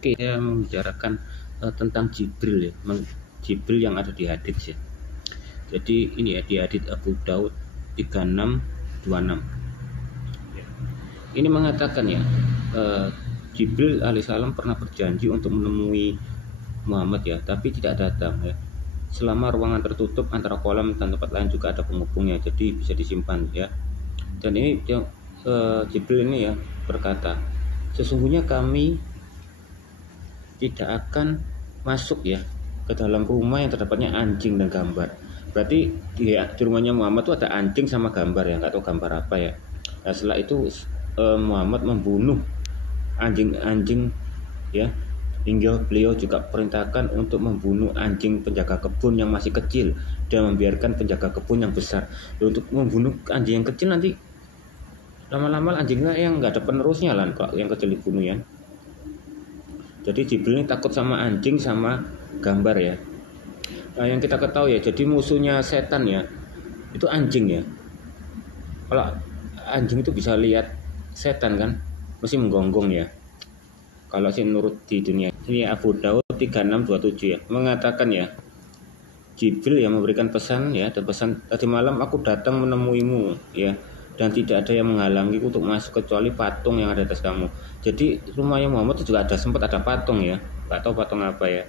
Oke, saya membicarakan tentang Jibril ya, Jibril yang ada di hadits ya. Jadi ini ya di hadits Abu Daud 3626. Ya. Ini mengatakan ya, Jibril alaihissalam pernah berjanji untuk menemui Muhammad ya, tapi tidak datang ya. Selama ruangan tertutup antara kolam dan tempat lain juga ada penghubungnya, jadi bisa disimpan ya. Dan ini Jibril ini ya berkata, sesungguhnya kami tidak akan masuk ya ke dalam rumah yang terdapatnya anjing dan gambar. Berarti di rumahnya Muhammad itu ada anjing sama gambar ya, nggak tahu gambar apa ya. Nah, setelah itu Muhammad membunuh anjing-anjing ya, hingga beliau juga perintahkan untuk membunuh anjing penjaga kebun yang masih kecil dan membiarkan penjaga kebun yang besar. Dan untuk membunuh anjing yang kecil nanti lama-lama anjingnya yang nggak ada penerusnya lah kok yang kecil dibunuh ya. Jadi Jibril ini takut sama anjing sama gambar ya. Nah, yang kita ketahui ya, jadi musuhnya setan ya, itu anjing ya. Kalau anjing itu bisa lihat setan kan, mesti menggonggong ya. Kalau sih menurut di dunia ini Abu Daud 3627 ya, mengatakan ya, Jibril yang memberikan pesan ya, dan pesan tadi malam aku datang menemuimu ya, dan tidak ada yang menghalangi untuk masuk kecuali patung yang ada di atas kamu. Jadi rumahnya Muhammad itu juga sempat ada patung ya, nggak tahu patung apa ya.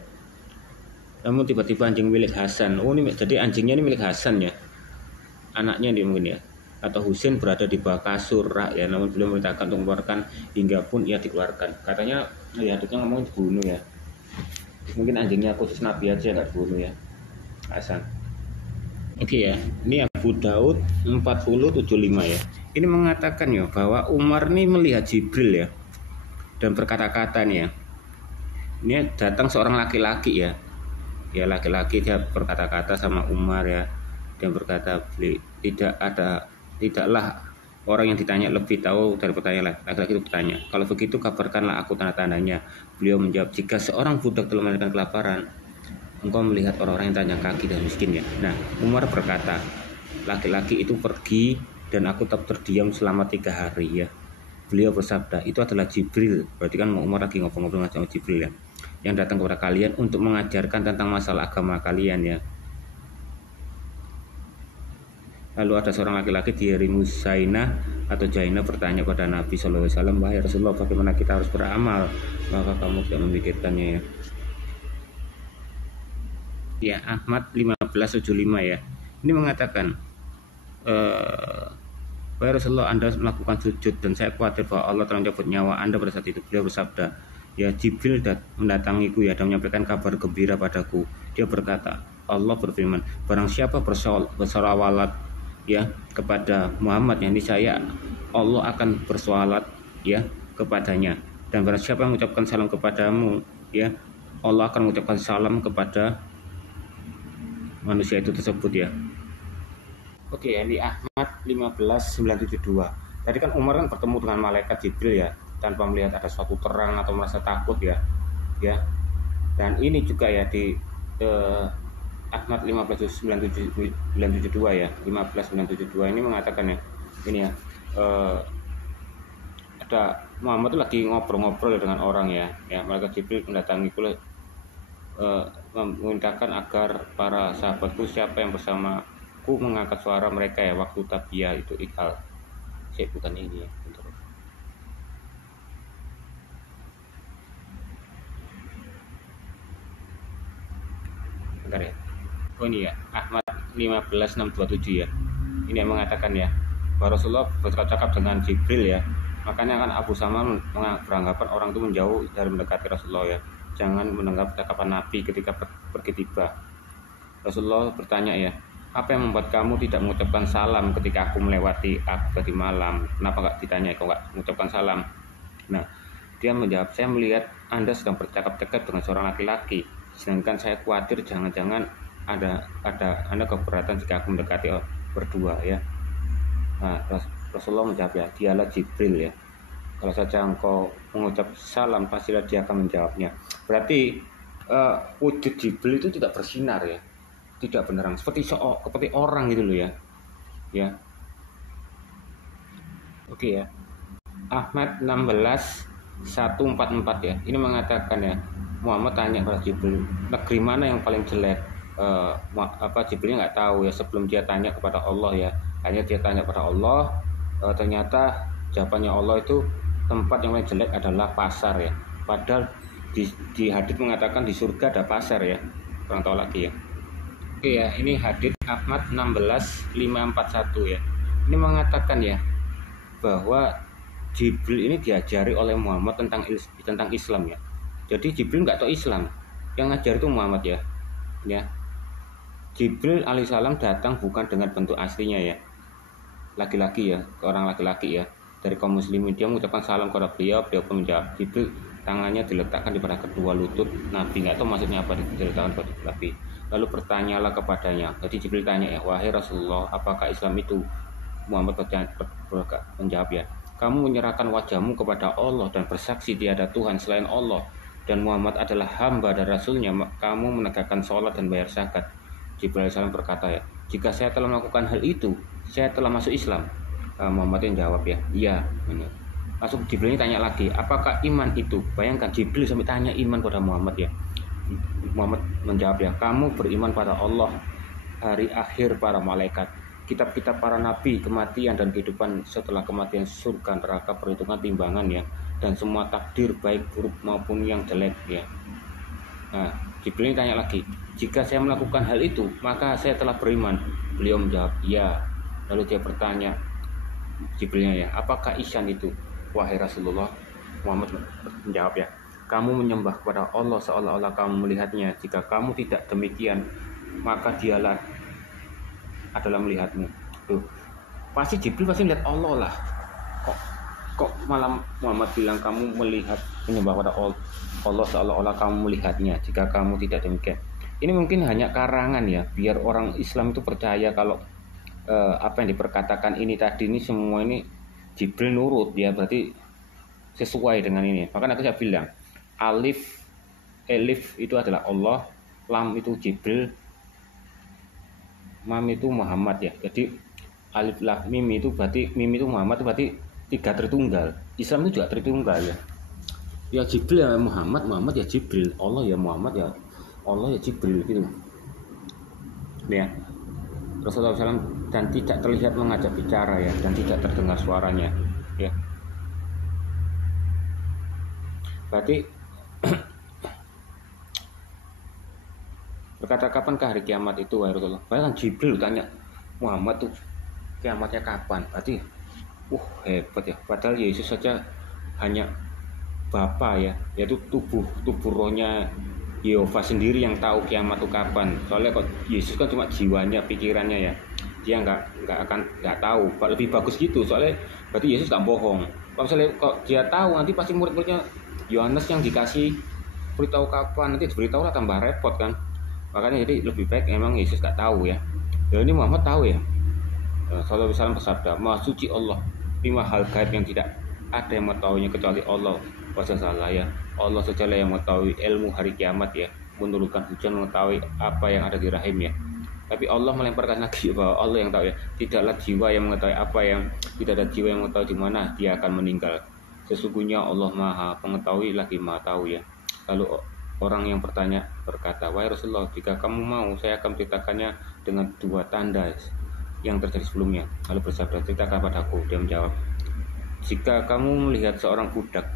Namun tiba-tiba anjing milik Hasan, oh ini jadi anjingnya ini milik Hasan ya, anaknya dia mungkin ya, atau Husain berada di bawah kasur ya, namun beliau memerintahkan untuk mengeluarkan hingga pun ia dikeluarkan. Katanya ya haditsnya ngomong dibunuh ya, mungkin anjingnya khusus Nabi aja nggak dibunuh ya Hasan. Oke ya, ini Abu Daud 4075 ya. Ini mengatakan ya bahwa Umar nih melihat Jibril ya dan berkata-kata nih ya. Ini datang seorang laki-laki ya. Ya laki-laki dia berkata-kata sama Umar ya. Dia berkata tidaklah orang yang ditanya lebih tahu dari pertanyaan laki-laki itu bertanya. Kalau begitu kabarkanlah aku tanda-tandanya. Beliau menjawab, jika seorang budak telah mendapatkan kelaparan, engkau melihat orang-orang yang telanjang kaki dan miskin ya. Nah, Umar berkata, laki-laki itu pergi dan aku tetap terdiam selama 3 hari ya. Beliau bersabda, itu adalah Jibril. Berarti kan Umar lagi ngobrol-ngobrol sama Jibril ya, yang datang kepada kalian untuk mengajarkan tentang masalah agama kalian ya. Lalu ada seorang laki-laki dari Musainah atau Jainah bertanya pada Nabi SAW, wahai Rasulullah, bagaimana kita harus beramal? Maka kamu tidak memikirkannya ya. Ya, Ahmad 1575 ya. Ini mengatakan, wahai Rasulullah, Anda melakukan sujud dan saya khawatir bahwa Allah telah mencabut nyawa Anda pada saat itu. Beliau bersabda, ya Jibril mendatangiku ya dan menyampaikan kabar gembira padaku. Dia berkata, Allah berfirman, barang siapa bersolawat ya kepada Muhammad, yang niscaya Allah akan bersolawat ya kepadanya. Dan barang siapa yang mengucapkan salam kepadamu ya, Allah akan mengucapkan salam kepada manusia itu tersebut ya. Oke, ini Ahmad 15972. Tadi kan Umar kan bertemu dengan malaikat Jibril ya, tanpa melihat ada suatu terang atau merasa takut ya. Ya. Dan ini juga ya di Ahmad 15972 ya, 15972 ini mengatakan ya, ini ya, ada Muhammad itu lagi ngobrol-ngobrol dengan orang ya. Ya, malaikat Jibril mendatangi pula memintakan agar para sahabatku siapa yang bersamaku mengangkat suara mereka ya waktu tabiyah itu ikal. Saya bukan ini ya. Bentar ya. Oh ini ya, Ahmad 15627 ya. Ini yang mengatakan ya, bahwa Rasulullah bercakap dengan Jibril ya. Makanya kan Abu Sama beranggapan orang itu menjauh dari mendekati Rasulullah ya. Jangan mendengar percakapan Nabi ketika pergi tiba. Rasulullah bertanya ya, apa yang membuat kamu tidak mengucapkan salam ketika aku melewati aku tadi malam? Kenapa nggak ditanya kok nggak mengucapkan salam? Nah, dia menjawab, saya melihat Anda sedang bercakap-cakap dengan seorang laki-laki, sedangkan saya khawatir jangan-jangan ada Anda keberatan jika aku mendekati berdua ya. Nah, Rasulullah menjawab ya, dialah Jibril ya. Kalau saja engkau mengucap salam, pastilah dia akan menjawabnya. Berarti wujud Jibril itu tidak bersinar ya, tidak beneran seperti orang gitu loh ya. Ya. Oke ya. Ahmad 16 144 ya. Ini mengatakan ya, Muhammad tanya kepada Jibril, negeri mana yang paling jelek? Jibril nggak tahu ya sebelum dia tanya kepada Allah ya. Hanya dia tanya kepada Allah, ternyata jawabannya Allah itu tempat yang paling jelek adalah pasar ya. Padahal di hadits mengatakan di surga ada pasar ya. Kurang tahu lagi ya. Oke ya, ini hadits Ahmad 16541 ya. Ini mengatakan ya bahwa Jibril ini diajari oleh Muhammad tentang Islam ya. Jadi Jibril nggak tahu Islam, yang ngajar itu Muhammad ya. Jibril alaihissalam datang bukan dengan bentuk aslinya ya, laki-laki ya, orang laki-laki ya, dari kaum muslimin. Dia mengucapkan salam kepada beliau pun menjawab. Jibril tangannya diletakkan di pada kedua lutut Nabi, nggak tahu maksudnya apa diletakkan pada Nabi. Lalu bertanyalah kepadanya. Jadi Jibril tanya ya, wahai Rasulullah, apakah Islam itu? Muhammad menjawab ya, kamu menyerahkan wajahmu kepada Allah dan bersaksi tiada Tuhan selain Allah, dan Muhammad adalah hamba dan rasulnya. Kamu menegakkan sholat dan bayar zakat. Jibril AS berkata ya, jika saya telah melakukan hal itu, saya telah masuk Islam. Muhammad yang jawab ya, iya. Langsung Jibril ini tanya lagi, apakah iman itu? Bayangkan Jibril sampai tanya iman pada Muhammad ya. Muhammad menjawab ya, kamu beriman pada Allah, hari akhir, para malaikat, kitab-kitab para nabi, kematian dan kehidupan setelah kematian, surga, neraka, perhitungan timbangan ya, dan semua takdir baik buruk maupun yang jelek ya. Nah, Jibril tanya lagi, jika saya melakukan hal itu, maka saya telah beriman. Beliau menjawab, ya. Lalu dia bertanya, Jibrilnya ya, apakah ihsan itu? Wahai Rasulullah, Muhammad menjawab ya, kamu menyembah kepada Allah seolah-olah kamu melihatnya. Jika kamu tidak demikian, maka dialah adalah melihatmu. Tuh, pasti Jibril pasti lihat Allah lah. Kok malam Muhammad bilang kamu melihat, menyembah pada Allah seolah-olah kamu melihatnya. Jika kamu tidak demikian, ini mungkin hanya karangan ya, biar orang Islam itu percaya kalau apa yang diperkatakan ini tadi ini semua ini Jibril nurut ya, berarti sesuai dengan ini. Maka saya bilang elif itu adalah Allah, lam itu Jibril, mam itu Muhammad ya. Jadi alif lam mim itu berarti mim itu Muhammad, itu berarti tiga Tritunggal. Islam itu juga Tritunggal ya. Ya Jibril ya Muhammad, Muhammad ya Jibril, Allah ya Muhammad ya Allah ya Jibril gitu. Ya. Rasulullah SAW dan tidak terlihat mengajak bicara ya, dan tidak terdengar suaranya ya. Berarti berkata kapankah hari kiamat itu wahai Rasulullah? Bahkan Jibril tanya Muhammad tuh kiamatnya kapan? Berarti hebat ya. Padahal Yesus saja hanya Bapa ya, yaitu tubuh rohnya Yehova sendiri yang tahu kiamat itu kapan. Soalnya kok Yesus kan cuma jiwanya, pikirannya ya, dia nggak tahu. Lebih bagus gitu, soalnya berarti Yesus nggak bohong. Kalau misalnya kok dia tahu, nanti pasti murid-muridnya Yohanes yang dikasih beritahu kapan, nanti diberitahu lah, tambah repot kan. Makanya jadi lebih baik memang Yesus nggak tahu ya. Dan ini Muhammad tahu ya. Sallallahu alaihi wasallam bersabda, Maha suci Allah, 5 hal gaib yang tidak ada yang mengetahuinya kecuali Allah. Salah ya, Allah sajalah yang mengetahui ilmu hari kiamat ya, menurunkan hujan, mengetahui apa yang ada di rahim ya. Tapi Allah melemparkan lagi bahwa Allah yang tahu ya, tidaklah jiwa yang mengetahui apa yang, tidak ada jiwa yang mengetahui di mana dia akan meninggal. Sesungguhnya Allah Maha Pengetahui lagi Maha Tahu ya. Lalu orang yang bertanya berkata, wahai Rasulullah, jika kamu mau, saya akan ceritakannya dengan 2 tanda yang terjadi sebelumnya. Lalu bersabda, ceritakan padaku. Dia menjawab, jika kamu melihat seorang budak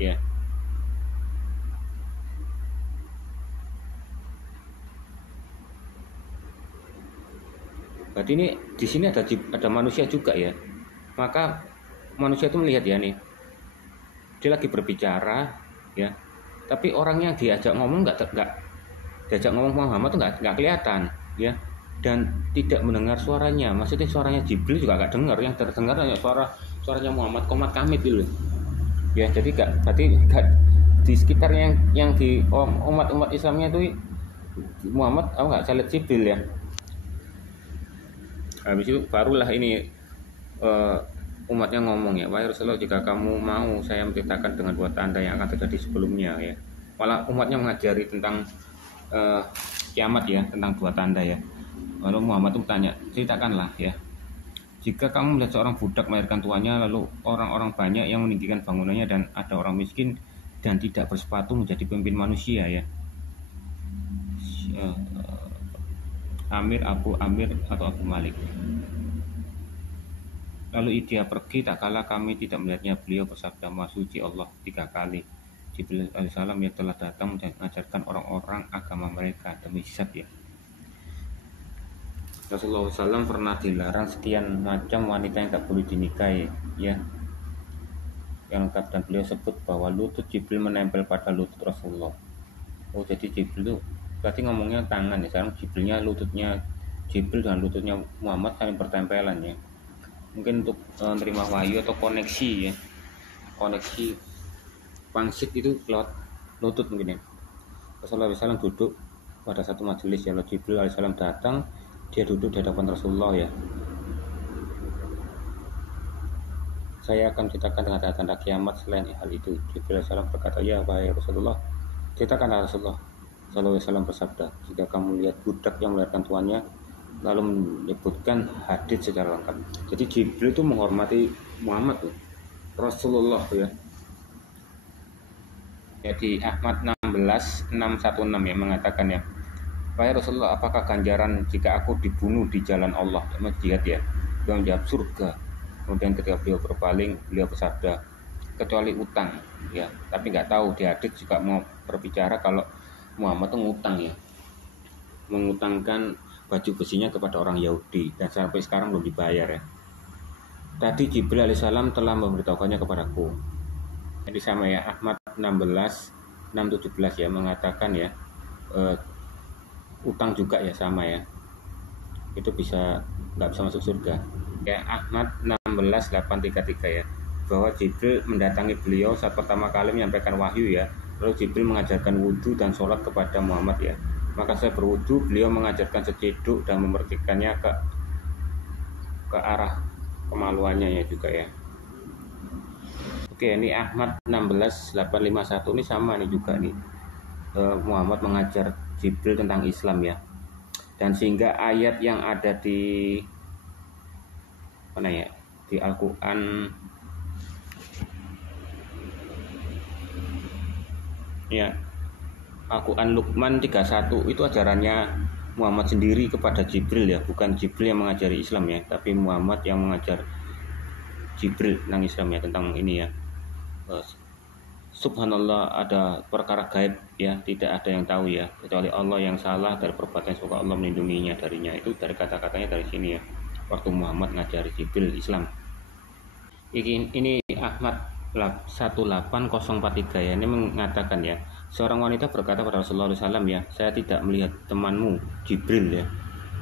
ya, berarti ini di sini ada manusia juga ya. Maka manusia itu melihat ya nih, dia lagi berbicara ya, tapi orang yang diajak ngomong nggak diajak ngomong Muhammad tuh nggak kelihatan ya, dan tidak mendengar suaranya. Maksudnya suaranya Jibril juga nggak dengar, yang terdengar hanya suaranya Muhammad Komat Kamit dulu ya. Jadi berarti di sekitarnya yang di umat Islamnya itu Muhammad nggak saya lihat Jibril ya. Habis itu barulah ini umatnya ngomong ya, wahai Rasulullah, jika kamu mau, saya menceritakan dengan 2 tanda yang akan terjadi sebelumnya ya. Malah umatnya mengajari tentang kiamat ya, tentang 2 tanda ya. Lalu Muhammad itu bertanya, ceritakanlah ya. Jika kamu melihat seorang budak melahirkan tuannya, lalu orang-orang banyak yang meninggikan bangunannya, dan ada orang miskin dan tidak bersepatu menjadi pemimpin manusia ya. Amir, Abu Amir atau Abu Malik. Lalu dia pergi, tak kala kami tidak melihatnya, beliau bersabda, Maha suci Allah 3 kali. Jibril alaihissalam yang telah datang mengajarkan orang-orang agama mereka demi hisab ya. Rasulullah SAW pernah dilarang sekian macam wanita yang tak boleh dinikahi ya. Yang lengkap, dan beliau sebut bahwa lutut Jibril menempel pada lutut Rasulullah. Oh, jadi Jibril itu berarti ngomongnya tangan ya. Sekarang Jibrilnya lututnya Jibril dan lututnya Muhammad saling bertempelan ya. Mungkin untuk menerima wahyu atau koneksi ya. Koneksi pangsit itu lewat lutut mungkin ya. Rasulullah SAW duduk pada satu majelis ya. Lalu Jibril alaihissalam datang, dia duduk di hadapan Rasulullah ya. Saya akan ceritakan dengan tanda-tanda kiamat selain hal itu. Jibril alaihissalam berkata, ya wahai Rasulullah, ceritakan Rasulullah sallallahu alaihi wasallam bersabda, jika kamu lihat budak yang melahirkan tuannya, lalu menyebutkan hadits secara lengkap. Jadi Jibril itu menghormati Muhammad tuh, Rasulullah ya. Jadi Ahmad 16:616 ya mengatakan ya, wahai Rasulullah, apakah ganjaran jika aku dibunuh di jalan Allah? Jihad ya. Beliau menjawab, surga. Kemudian ketika beliau berpaling, beliau bersabda, kecuali utang ya. Tapi nggak tahu di hadits juga mau berbicara kalau Muhammad itu ngutang ya, mengutangkan baju besinya kepada orang Yahudi dan sampai sekarang belum dibayar ya. Tadi Jibril alaihissalam telah memberitahukannya kepadaku. Jadi sama ya, Ahmad 16:617 ya mengatakan ya, utang juga ya sama ya, itu bisa nggak bisa masuk surga ya. Ahmad 16:833 ya, bahwa Jibril mendatangi beliau saat pertama kali menyampaikan wahyu ya. Lalu Jibril mengajarkan wudhu dan sholat kepada Muhammad ya. Maka saya berwudhu, beliau mengajarkan seceduk dan memercikannya ke arah kemaluannya ya juga ya. Oke, ini Ahmad 16:851 ini sama nih juga nih. Muhammad mengajar Jibril tentang Islam ya. Dan sehingga ayat yang ada di mana ya, di Al-Quran ya, Al-Quran Luqman 31 itu ajarannya Muhammad sendiri kepada Jibril ya, bukan Jibril yang mengajari Islam ya, tapi Muhammad yang mengajar Jibril tentang Islam ya, tentang ini ya. Subhanallah, ada perkara gaib ya, tidak ada yang tahu ya kecuali Allah yang salah dari perbuatan, semoga Allah melindunginya darinya. Itu dari kata-katanya dari sini ya, waktu Muhammad ngajari Jibril Islam. Ini Ahmad 18043 ya, ini mengatakan ya, seorang wanita berkata pada Rasulullah SAW ya, saya tidak melihat temanmu Jibril ya,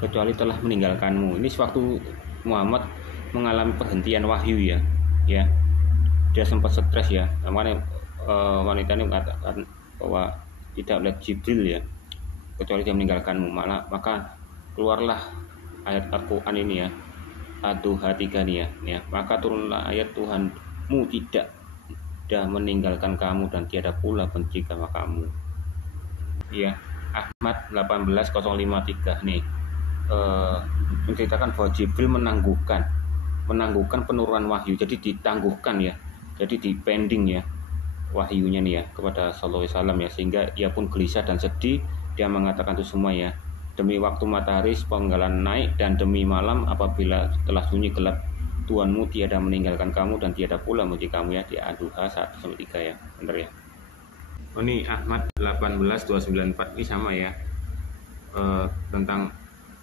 kecuali telah meninggalkanmu. Ini sewaktu Muhammad mengalami perhentian wahyu ya, dia sempat stres ya. Namanya wanita ini mengatakan bahwa tidak melihat Jibril ya, kecuali dia meninggalkanmu. Maka keluarlah ayat Al-Quran ini ya, Ad-Duha 3 nih ya, maka turunlah ayat, Tuhanmu tidak meninggalkan kamu dan tiada pula benci sama kamu ya. Ahmad 18053 nih menceritakan bahwa Jibril menangguhkan penurunan wahyu, jadi ditangguhkan ya, jadi dipending ya wahyunya nih ya kepada sallallahu alaihi wasallam ya, sehingga ia pun gelisah dan sedih. Dia mengatakan itu semua ya, demi waktu matahari sepenggalan naik dan demi malam apabila telah sunyi gelap, Tuhanmu tiada meninggalkan kamu dan tiada pula benci kamu ya, di Ad-Duha 1-3 ya, benar ya. Ini Ahmad 18294 ini sama ya, tentang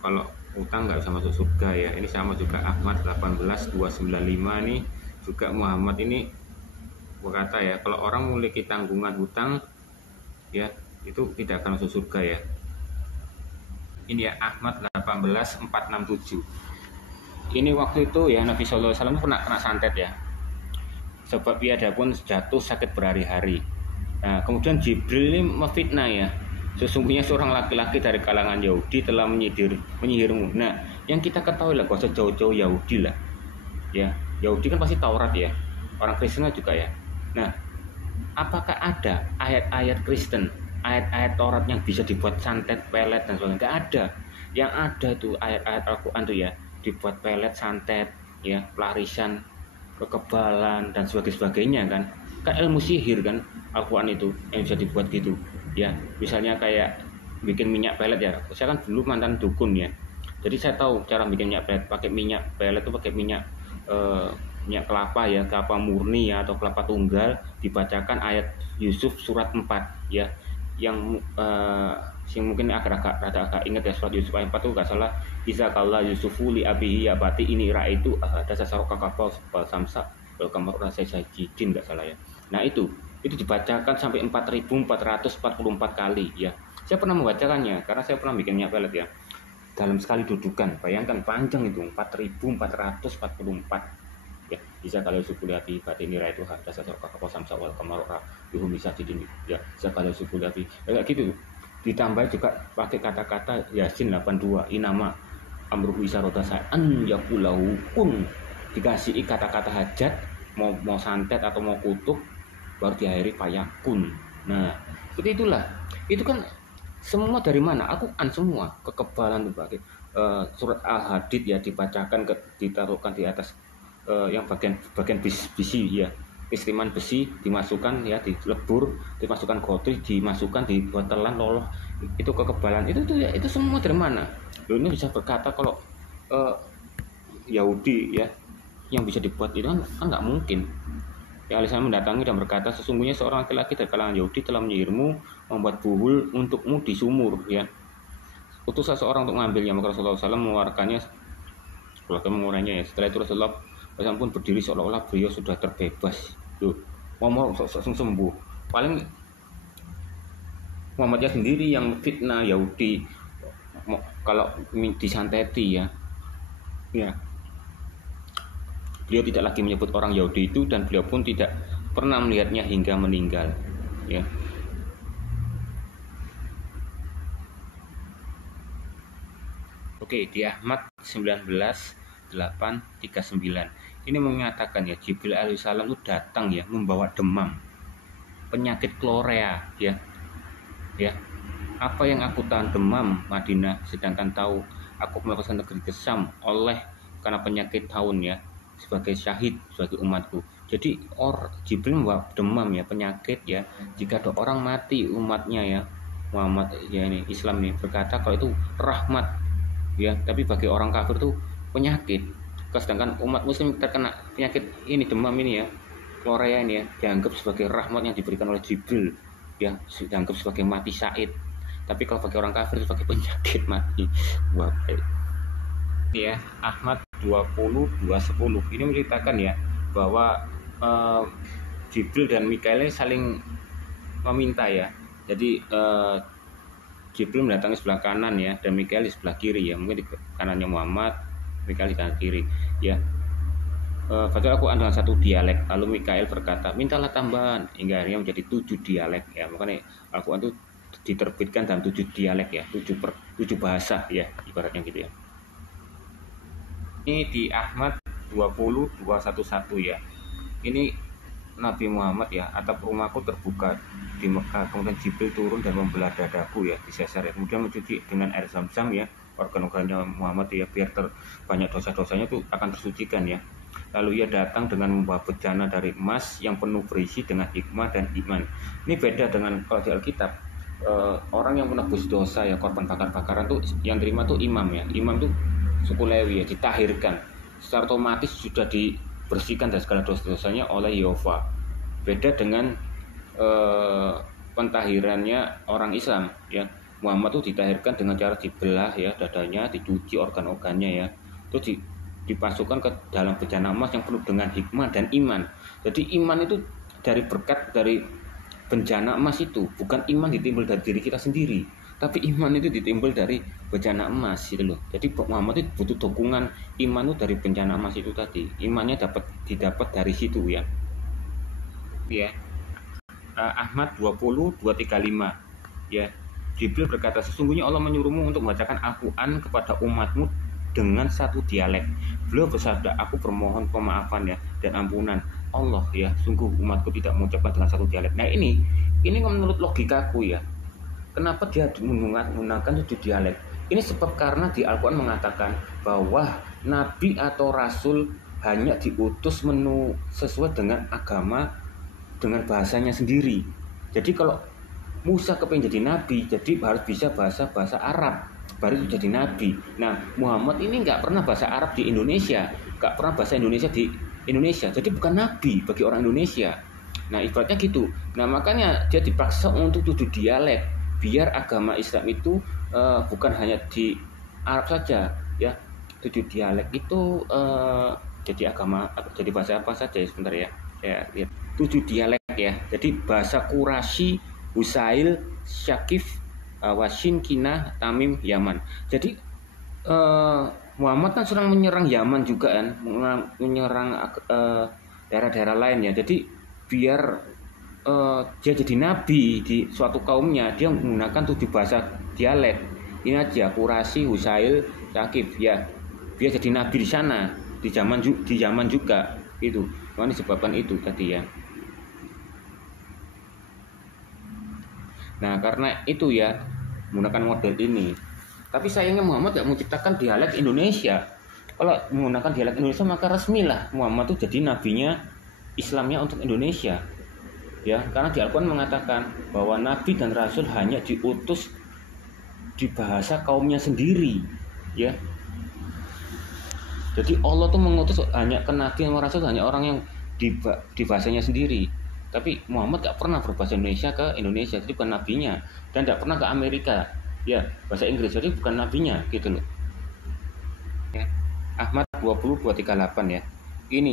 kalau utang nggak bisa masuk surga ya. Ini sama juga Ahmad 18295 nih juga, Muhammad ini berkata ya, kalau orang memiliki tanggungan hutang ya, itu tidak akan masuk surga ya. Ini ya Ahmad 18467. Ini waktu itu ya Nabi SAW pernah kena santet ya, sebab ia ada pun jatuh sakit berhari-hari. Nah kemudian Jibril ini memfitnah ya, sesungguhnya seorang laki-laki dari kalangan Yahudi telah menyihirmu. Nah yang kita ketahui lah, gak usah jauh-jauh Yahudi lah ya, Yahudi kan pasti Taurat ya, orang Kristen juga ya. Nah apakah ada ayat-ayat Kristen, ayat-ayat Taurat yang bisa dibuat santet, pelet dan sebagainya? Nggak ada. Yang ada itu ayat-ayat Al-Quran tuh ya, dibuat pelet, santet, ya, pelarisan, kekebalan dan sebagainya kan ilmu sihir kan Al-Quran itu yang bisa dibuat gitu ya. Misalnya kayak bikin minyak pelet ya, saya kan dulu mantan dukun ya, jadi saya tahu cara bikin minyak pelet. Pakai minyak pelet itu pakai minyak kelapa ya, kelapa murni ya, atau kelapa tunggal, dibacakan ayat Yusuf surat 4 ya, yang mungkin agak ingat ya, surat Yusuf ayat 4 itu nggak salah, Isa kalla Yusufu li abihi ya bati ini itu ada sasarok kakapau samsa kamar rasa sajidin nggak salah ya. Nah itu dibacakan sampai 4.444 kali ya. Saya pernah membacakannya karena saya pernah bikin minyak pelet ya. Dalam sekali dudukan, bayangkan panjang itu 4.444 ya. Bisa kalau suku liapi batini itu ada sasarok kakapau samsa wal kamar yuhum bisa jidin ya. Bisa kalau suku liapi kayak gitu. Ditambah juga pakai kata-kata Yasin 82 inama amruhu isaroda sa'an yakulahu kun, dikasih kata-kata hajat, mau santet atau mau kutub, baru diakhiri payakun. Nah seperti itulah. Itu kan semua dari mana? Al-Quran semua. Kekebalan itu pakai surat Al-Hadid ya, dibacakan ditaruhkan di atas yang bagian besi ya, istiman besi dimasukkan ya, dilebur, dimasukkan gotri, dimasukkan di botelan loloh, itu kekebalan itu semua dari mana? Loh, ini bisa berkata kalau Yahudi ya yang bisa dibuat itu kan nggak mungkin ya. Alisan mendatangi dan berkata, sesungguhnya seorang laki-laki dari kalangan Yahudi telah menyihirmu, membuat buhul untukmu di sumur ya. Utus seseorang untuk mengambilnya, maka Rasulullah SAW mengeluarkannya, ya. Setelah itu Rasulullah SAW pun berdiri seolah-olah beliau sudah terbebas. Tuh, ngomong sok sembuh. Paling Muhammadnya sendiri yang fitnah Yahudi kalau disanteti ya. Beliau tidak lagi menyebut orang Yahudi itu, dan beliau pun tidak pernah melihatnya hingga meninggal ya. Oke, di Ahmad 19.839 ini mengatakan ya, Jibril alaihissalam itu datang ya membawa demam, penyakit klorea ya. Apa yang aku tahan demam Madinah, sedangkan tahu aku melakukan negeri Syam oleh karena penyakit tahun ya, sebagai syahid sebagai umatku. Jadi Jibril membawa demam ya, penyakit ya. Jika ada orang mati umatnya ya, Muhammad ya, ini Islam ini berkata kalau itu rahmat ya, tapi bagi orang kafir itu penyakit. Sedangkan umat muslim terkena penyakit ini, demam ini ya, klorea ini ya, dianggap sebagai rahmat yang diberikan oleh Jibril ya, dianggap sebagai mati syahid. Tapi kalau bagi orang kafir sebagai penyakit mati. Wah, ya, Ahmad 20.210 ini menceritakan ya bahwa Jibril dan Mikail saling meminta ya. Jadi Jibril mendatangi sebelah kanan ya, dan Mikail di sebelah kiri ya. Mungkin di kanannya Muhammad, Mikail di kanan kiri ya. Baca Al-Quran dengan satu dialek. Lalu Mikail berkata, mintalah tambahan hingga akhirnya menjadi 7 dialek ya. Makanya Al-Quran itu diterbitkan dalam 7 dialek ya, 7 bahasa ya, ibaratnya gitu ya. Ini di Ahmad 20.211 ya. Ini Nabi Muhammad ya, atap rumahku terbuka di Mekah, kemudian Jibril turun dan membelah dadaku ya, disesar ya, kemudian mencuci dengan air zam-zam ya, organ-organnya Muhammad ya, biar banyak dosa-dosanya itu akan tersucikan ya. Lalu ia datang dengan membawa bejana dari emas yang penuh berisi dengan hikmah dan iman. Ini beda dengan kalau di Alkitab, orang yang menebus dosa ya, korban bakar-bakaran tuh yang terima tuh imam ya. Imam tuh suku Lewi ya, ditahirkan secara otomatis, sudah dibersihkan dari segala dosa-dosanya oleh Yehova. Beda dengan pentahirannya orang Islam ya. Muhammad tuh ditahirkan dengan cara dibelah ya dadanya, dicuci organ-organnya ya, itu dipasukkan ke dalam bejana emas yang penuh dengan hikmah dan iman. Jadi iman itu dari berkat dari bejana emas itu, bukan iman ditimbul dari diri kita sendiri, tapi iman itu ditimbul dari bejana emas gitu loh. Jadi Muhammad itu butuh dukungan iman itu dari bejana emas itu tadi. Imannya didapat dari situ ya. Ahmad 20.235 ya. Jibril berkata, sesungguhnya Allah menyuruhmu untuk membacakan Al-Quran kepada umatmu dengan satu dialek. Beliau bersabda, aku bermohon pemaafan ya dan ampunan Allah ya, sungguh umatku tidak mengucapkan dengan satu dialek. Nah ini menurut logikaku ya, kenapa dia menggunakan 7 dialek? Ini sebab karena di Al-Quran mengatakan bahwa Nabi atau Rasul hanya diutus sesuai dengan agama, dengan bahasanya sendiri. Jadi kalau Musa kepengen jadi nabi, jadi harus bisa bahasa Arab, baru itu jadi nabi. Nah, Muhammad ini nggak pernah bahasa Arab di Indonesia, nggak pernah bahasa Indonesia di Indonesia, jadi bukan nabi bagi orang Indonesia. Nah, ibaratnya gitu. Nah, makanya dia dipaksa untuk 7 dialek, biar agama Islam itu bukan hanya di Arab saja, ya. 7 dialek itu jadi agama, jadi bahasa apa saja ya, sebentar ya. Ya, lihat. 7 dialek ya. Jadi bahasa Quraisy, Husail, Syakif, Wasin, Kinah, Tamim, Yaman. Jadi Muhammad kan sedang menyerang Yaman juga kan, menyerang daerah-daerah lain ya. Jadi biar dia jadi nabi di suatu kaumnya, dia menggunakan 7 bahasa dialek. Ini aja Quraisy, Husail, Syakif ya. Biar jadi nabi di sana, di zaman juga itu. Makanya disebabkan itu tadi ya. Nah, karena itu ya menggunakan model ini. Tapi sayangnya Muhammad tidak menciptakan dialek Indonesia. Kalau menggunakan dialek Indonesia maka resmilah Muhammad itu jadi nabinya Islamnya untuk Indonesia. Ya, karena di Al-Quran mengatakan bahwa nabi dan rasul hanya diutus di bahasa kaumnya sendiri, ya. Jadi Allah tuh mengutus hanya ke nabi dan rasul hanya orang yang di bahasanya sendiri. Tapi Muhammad gak pernah berbahasa Indonesia ke Indonesia, jadi bukan nabinya. Dan gak pernah ke Amerika, ya bahasa Inggris, jadi bukan nabinya gitu loh. Ya. Ahmad 20238 ya. Ini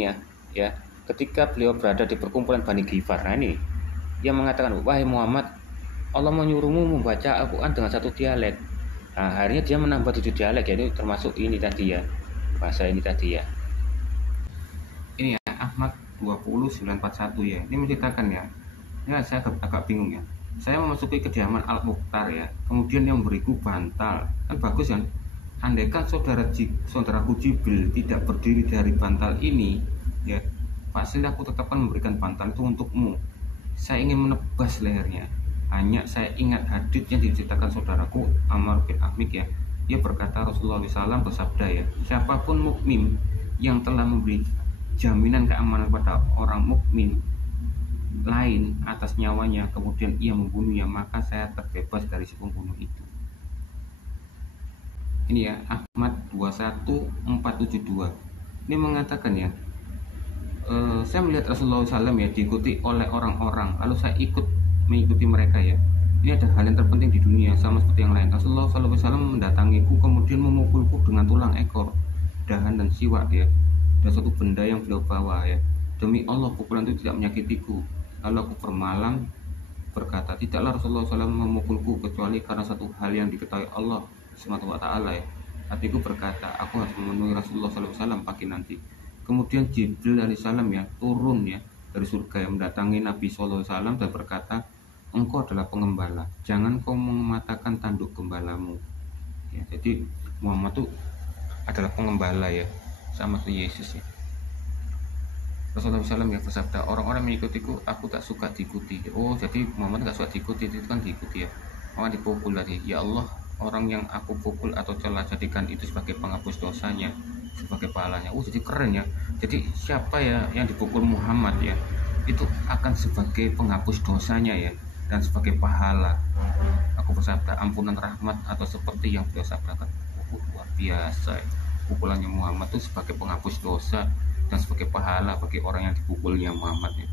ya. Ketika beliau berada di perkumpulan Bani Ghifar, nah ini dia mengatakan, wahai Muhammad, Allah menyuruhmu membaca Al-Quran dengan 1 dialek. Nah, akhirnya dia menambah 7 dialek ya, ini termasuk ini tadi ya, bahasa ini tadi ya. Ini ya, Ahmad 20941 ya. Ini menceritakan ya. Ya, saya agak bingung ya. Saya memasuki kediaman Al-Mukhtar ya. Kemudian dia memberiku bantal. Kan bagus kan? Andaikan saudaraku Jibril tidak berdiri dari bantal ini, ya, pasti aku tetap akan memberikan bantal itu untukmu. Saya ingin menebas lehernya. Hanya saya ingat hadits yang diceritakan saudaraku Ammar bin Ahmik ya. Dia berkata Rasulullah SAW bersabda ya, siapapun mukmin yang telah memberi jaminan keamanan pada orang mukmin lain atas nyawanya, kemudian ia membunuhnya, maka saya terbebas dari si pembunuh itu. Ini ya, Ahmad 21472. Ini mengatakan ya, saya melihat Rasulullah SAW ya diikuti oleh orang-orang, lalu saya mengikuti mereka ya. Ini ada hal yang terpenting di dunia sama seperti yang lain. Rasulullah SAW mendatangiku, kemudian memukulku dengan tulang ekor, dahan dan siwak ya, dan suatu benda yang beliau bawa ya. Demi Allah, pukulan itu tidak menyakitiku. Lalu aku bermalang berkata, tidaklah Rasulullah SAW memukulku kecuali karena satu hal yang diketahui Allah SWT ya. Hatiku berkata, aku harus memenuhi Rasulullah SAW pagi nanti. Kemudian Jibril alaihissalam ya turun ya dari surga yang mendatangi Nabi SAW dan berkata, engkau adalah pengembala, jangan kau mematakan tanduk gembalamu. Ya, jadi Muhammad itu adalah pengembala ya, sama seperti Yesus ya. Rasulullah SAW ya bersabda, orang-orang mengikutiku, aku tak suka diikuti. Oh, jadi Muhammad tak suka diikuti, itu kan diikuti ya. Maka dipukul tadi, ya Allah, orang yang aku pukul atau celah jadikan itu sebagai penghapus dosanya, sebagai pahalanya. Oh, jadi keren ya. Jadi siapa ya yang dipukul Muhammad ya, itu akan sebagai penghapus dosanya ya, dan sebagai pahala. Aku bersabda, ampunan rahmat atau seperti yang beliau sabdakan. Luar biasa ya. Pukulannya Muhammad itu sebagai penghapus dosa dan sebagai pahala bagi orang yang dipukulnya Muhammad ya.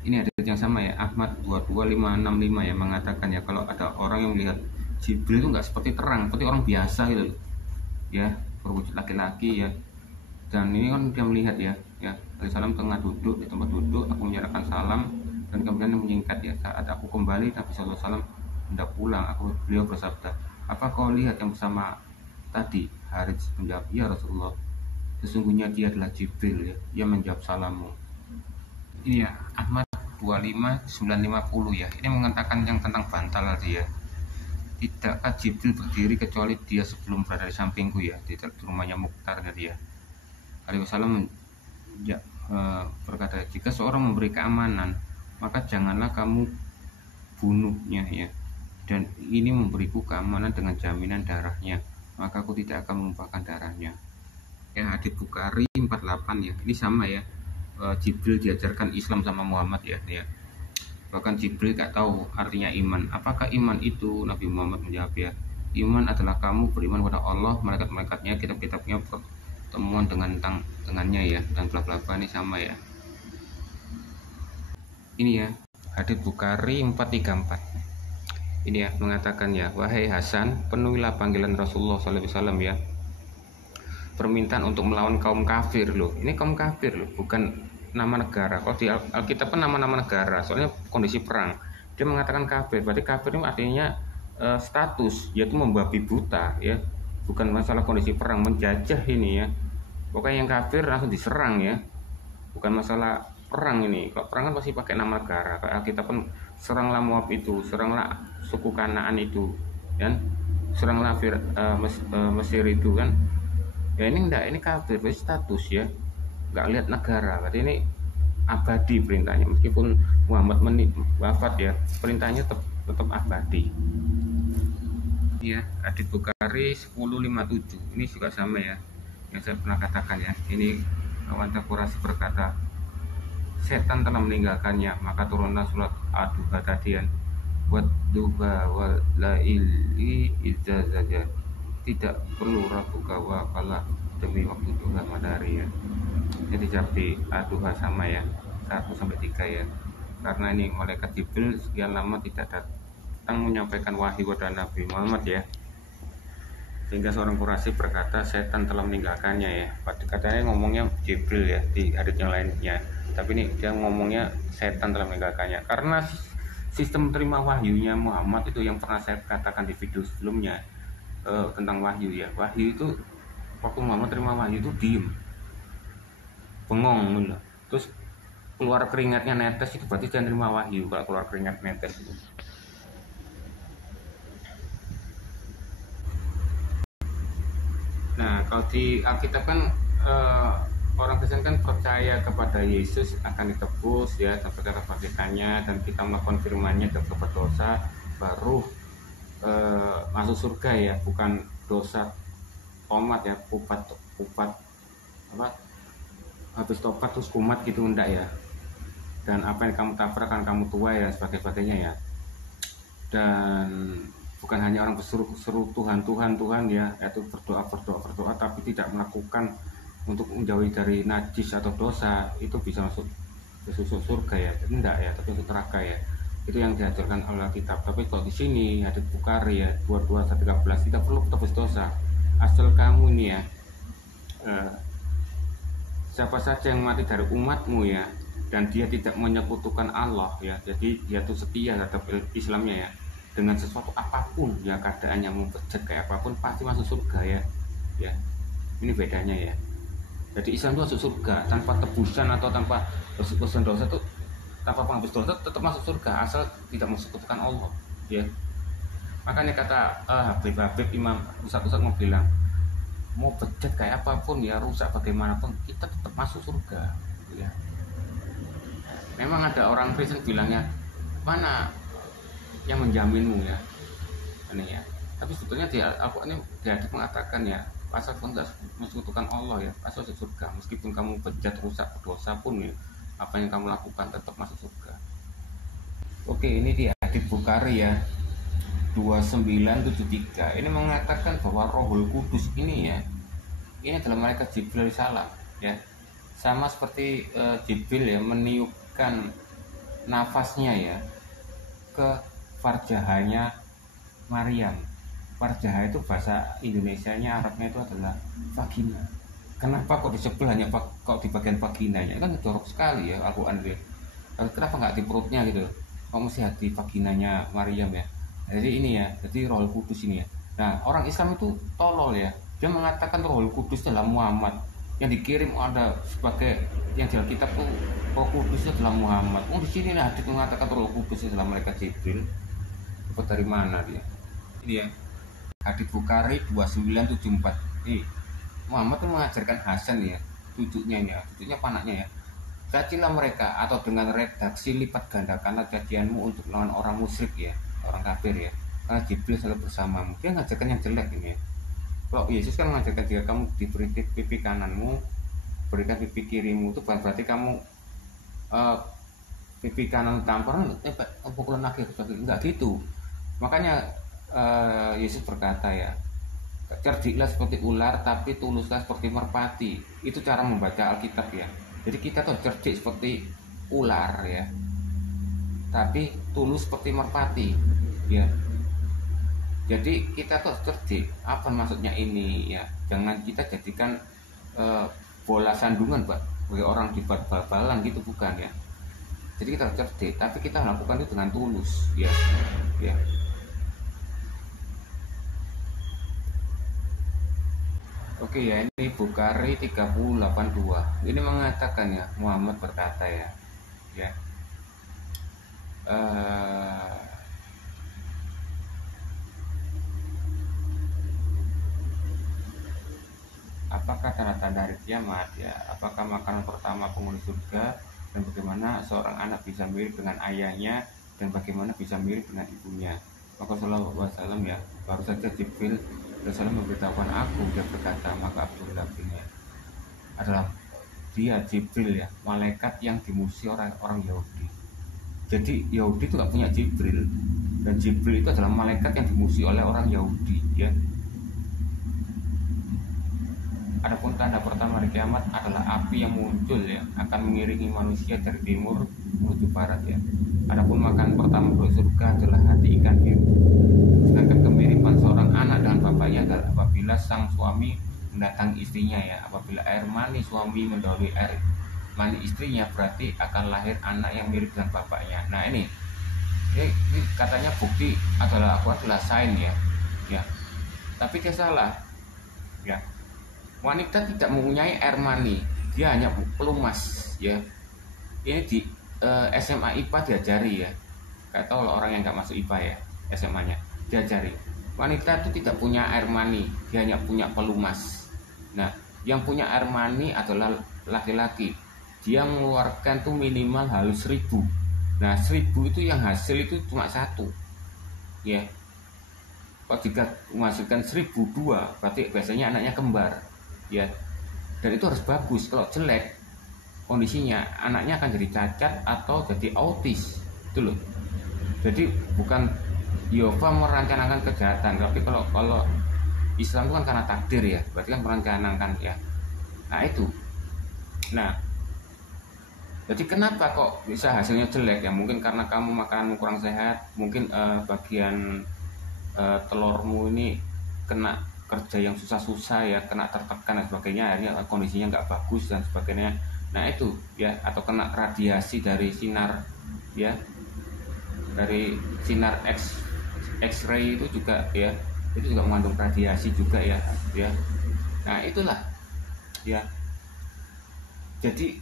Ini ada yang sama ya, Ahmad 22565 ya, mengatakan ya, kalau ada orang yang melihat Jibril itu nggak seperti terang, seperti orang biasa gitu ya, berwujud laki-laki ya. Dan ini kan dia melihat ya Alaihissalam tengah duduk di tempat duduk, aku menyerahkan salam dan kemudian menyingkat ya, saat aku kembali Nabi SAW hendak pulang, beliau bersabda, apa kau lihat yang bersama tadi? Harits menjawab, ya Rasulullah, sesungguhnya dia adalah Jibril ya, ia menjawab salammu. Ini ya, Ahmad 25950 ya, ini mengatakan yang tentang bantal tadi ya. Tidakkah Jibril berdiri kecuali dia sebelum berada di sampingku ya, di rumahnya Mukhtar tadi ya. Alaihissalam ya, berkata, jika seorang memberi keamanan, maka janganlah kamu bunuhnya ya, dan ini memberiku keamanan dengan jaminan darahnya, maka aku tidak akan menumpahkan darahnya. ya, hadits Bukhari 48 ya. Ini sama ya. Jibril diajarkan Islam sama Muhammad ya, ya. Bahkan Jibril gak tahu artinya iman. Apakah iman itu? Nabi Muhammad menjawab ya, iman adalah kamu beriman pada Allah, malaikat-malaikatnya, kitab-kitabnya, pertemuan dengannya ya, dan bla bla bla. Ini sama ya. Ini ya, hadits Bukhari 434. Ini ya, mengatakan ya, wahai Hasan, penuhilah panggilan Rasulullah SAW ya. Permintaan untuk melawan kaum kafir loh. Ini kaum kafir loh, bukan nama negara. Kalau di Alkitab kan nama-nama negara, soalnya kondisi perang. Dia mengatakan kafir, berarti kafir ini artinya status, yaitu membabi buta ya. Bukan masalah kondisi perang, menjajah ini ya. Pokoknya yang kafir langsung diserang ya. Bukan masalah perang ini. Kalau perang kan pasti pakai nama negara. Kayak Alkitab kan, seranglah Moab itu, seranglah suku Kanaan itu, kan? Seranglah Mesir itu kan. Ya ini enggak, ini kafir, berarti status ya, nggak lihat negara. Berarti ini abadi perintahnya, meskipun Muhammad wafat ya, perintahnya tetap abadi. Ya, hadits Bukhari 1057. Ini juga sama ya, yang saya pernah katakan ya. Ini kawan Quraisy berkata, setan telah meninggalkannya, maka turunlah surat Ad-Duha tadi ya. Wad-duha wal laili idza zaja. Tidak perlu rabuka wa kalah demi waktu duha matahari ya. Jadi seperti Ad-Duha sama ya, 1-3 ya. Karena ini malaikat Jibril sekian lama tidak datang menyampaikan wahyu kepada Nabi Muhammad ya, sehingga seorang Quraisy berkata setan telah meninggalkannya ya. Katanya ngomongnya Jibril ya di hadits yang lainnya, tapi ini dia ngomongnya setan telah meninggalkannya. Karena sistem terima wahyunya Muhammad itu yang pernah saya katakan di video sebelumnya tentang wahyu ya. Wahyu itu waktu Muhammad terima wahyu itu diem, bengong gitu. Terus keluar keringatnya netes, itu berarti dia terima wahyu. Kalau keluar keringat netes itu. Nah, kalau di Alkitab kan orang Kristen kan percaya kepada Yesus akan ditebus ya, dan percaya kebajikannya, dan kita melakukan firman-Nya dan berdosa baru masuk surga ya, bukan dosa tomat ya, kupat apa, habis topat terus kumat gitu, enggak ya. Dan apa yang kamu tabrak akan kamu tuai dan sebagainya ya. Dan bukan hanya orang berseru Tuhan ya, yaitu berdoa, tapi tidak melakukan untuk menjauhi dari najis atau dosa, itu bisa masuk surga ya, enggak ya, tapi masuk neraka ya. Itu yang diajarkan oleh Alkitab. Tapi kalau di sini hadits Bukhari ya 22-13, tidak perlu tebus dosa, asal kamu ini ya, siapa saja yang mati dari umatmu ya, dan dia tidak menyekutukan Allah ya, jadi dia tuh setia terhadap Islamnya ya, dengan sesuatu apapun ya, keadaannya mau bejat kayak apapun, pasti masuk surga ya. Ya, ini bedanya ya. Jadi Islam itu masuk surga tanpa tebusan atau tanpa tebusan dosa tuh, tanpa penghapus dosa tetap masuk surga asal tidak mensekutukan Allah ya. Makanya kata Habib Imam Ustadz mau bilang, mau bejat kayak apapun ya, rusak bagaimanapun, kita tetap masuk surga ya. Memang ada orang Kristen bilangnya, mana yang menjaminmu ya, ini ya. Tapi sebetulnya Al-Quran ini mengatakan ya, asal pun tidak mensekutukan Allah ya, asal masuk surga. Meskipun kamu bejat, rusak, berdosa pun ya, apa yang kamu lakukan tetap masuk surga. Oke, ini dia hadits Bukhari ya 2973. Ini mengatakan bahwa Rohul Kudus ini ya, ini adalah malaikat Jibril salam ya. Sama seperti Jibril ya meniupkan nafasnya ya ke farjahanya Maryam. Farjah itu bahasa Indonesianya, Arabnya itu adalah vagina. Kenapa kok di sebelah hanya kok di bagian vaginanya? Kan jorok sekali ya Al-Quran dia. Kenapa nggak di perutnya gitu? Kok mesti di vaginanya Maryam ya? Jadi ini ya, jadi Rohul Kudus ini ya. Nah, orang Islam itu tolol ya. Dia mengatakan Rohul Kudus adalah Muhammad. Yang dikirim ada sebagai yang di Alkitab tuh Roh Kudus adalah Muhammad. Oh, di sini lah hadits mengatakan Roh Kudus adalah malaikat Jibril. Dapat dari mana dia? Ini ya. Hadits Bukhari 2974. Muhammad itu mengajarkan Hasan ya, cucunya panaknya ya. Cacilah mereka atau dengan redaksi lipat gandakanlah cacianmu untuk melawan orang musyrik ya, orang kafir ya. Karena Jibril selalu bersamamu. Dia ngajarkan yang jelek ini ya. Kalau Yesus kan mengajarkan jika kamu diberi pipi kananmu, berikan pipi kirimu, itu bukan berarti kamu eh, pipi kanan tampar pukulan lagi, enggak gitu. Makanya Yesus berkata ya, cerdiklah seperti ular tapi tuluslah seperti merpati. Itu cara membaca Alkitab ya. Jadi kita tuh cerdik seperti ular ya, tapi tulus seperti merpati ya. Jadi kita tuh cerdik, apa maksudnya ini ya, jangan kita jadikan eh, bola sandungan Pak bagi orang di bal-balan gitu, bukan ya. Jadi kita harus cerdik, tapi kita melakukan itu dengan tulus ya. Ya. Oke ya, ini Bukhari 30:82. Ini mengatakan ya, Muhammad berkata ya, ya. eh, Apakah tanda-tanda hari kiamat ya? Apakah makanan pertama penghuni surga, dan bagaimana seorang anak bisa mirip dengan ayahnya, dan bagaimana bisa mirip dengan ibunya? Maka Sallallahu Alaihi Wasallam ya, baru saja Jibril Rasulullah memberitahukan aku, dia berkata, maka Abdullah bin ya, adalah dia Jibril ya, malaikat yang dimusuhi orang Yahudi. Jadi Yahudi itu gak punya Jibril, dan Jibril itu adalah malaikat yang dimusuhi oleh orang Yahudi ya. Adapun tanda pertama hari kiamat adalah api yang muncul ya, akan mengiringi manusia dari timur menuju barat ya. Adapun makanan pertama penduduk surga adalah hati ikan hiu. Sedangkan kemiripan seorang anak dengan bapaknya adalah apabila sang suami mendatangi istrinya ya. Apabila air mani suami mendahului air mani istrinya, berarti akan lahir anak yang mirip dengan bapaknya. Nah ini katanya bukti adalah sign ya. Ya. Tapi dia salah. Ya. Wanita tidak mempunyai air mani, dia hanya pelumas ya. Ini di SMA IPA diajari ya. Gak tahu orang yang nggak masuk IPA ya, SMA-nya diajari. Wanita itu tidak punya air mani, dia hanya punya pelumas. Nah, yang punya air mani adalah laki-laki. Dia mengeluarkan tuh minimal harus 1.000. Nah, 1.000 itu yang hasil itu cuma satu ya. Kalau jika menghasilkan 1.002, berarti biasanya anaknya kembar ya. Dan itu harus bagus. Kalau jelek kondisinya, anaknya akan jadi cacat atau jadi autis itu loh. Jadi bukan Yehova merencanakan kejahatan, tapi kalau Islam itu kan karena takdir ya, berarti kan merencanakan ya. Nah itu. Nah, jadi kenapa kok bisa hasilnya jelek ya? Mungkin karena kamu makananmu kurang sehat, mungkin bagian telurmu ini kena kerja yang susah-susah ya, kena tertekan dan sebagainya, akhirnya kondisinya nggak bagus dan sebagainya. Nah itu ya, atau kena radiasi dari sinar ya, dari sinar X-ray itu juga ya, itu juga mengandung radiasi juga ya. Nah itulah ya. Jadi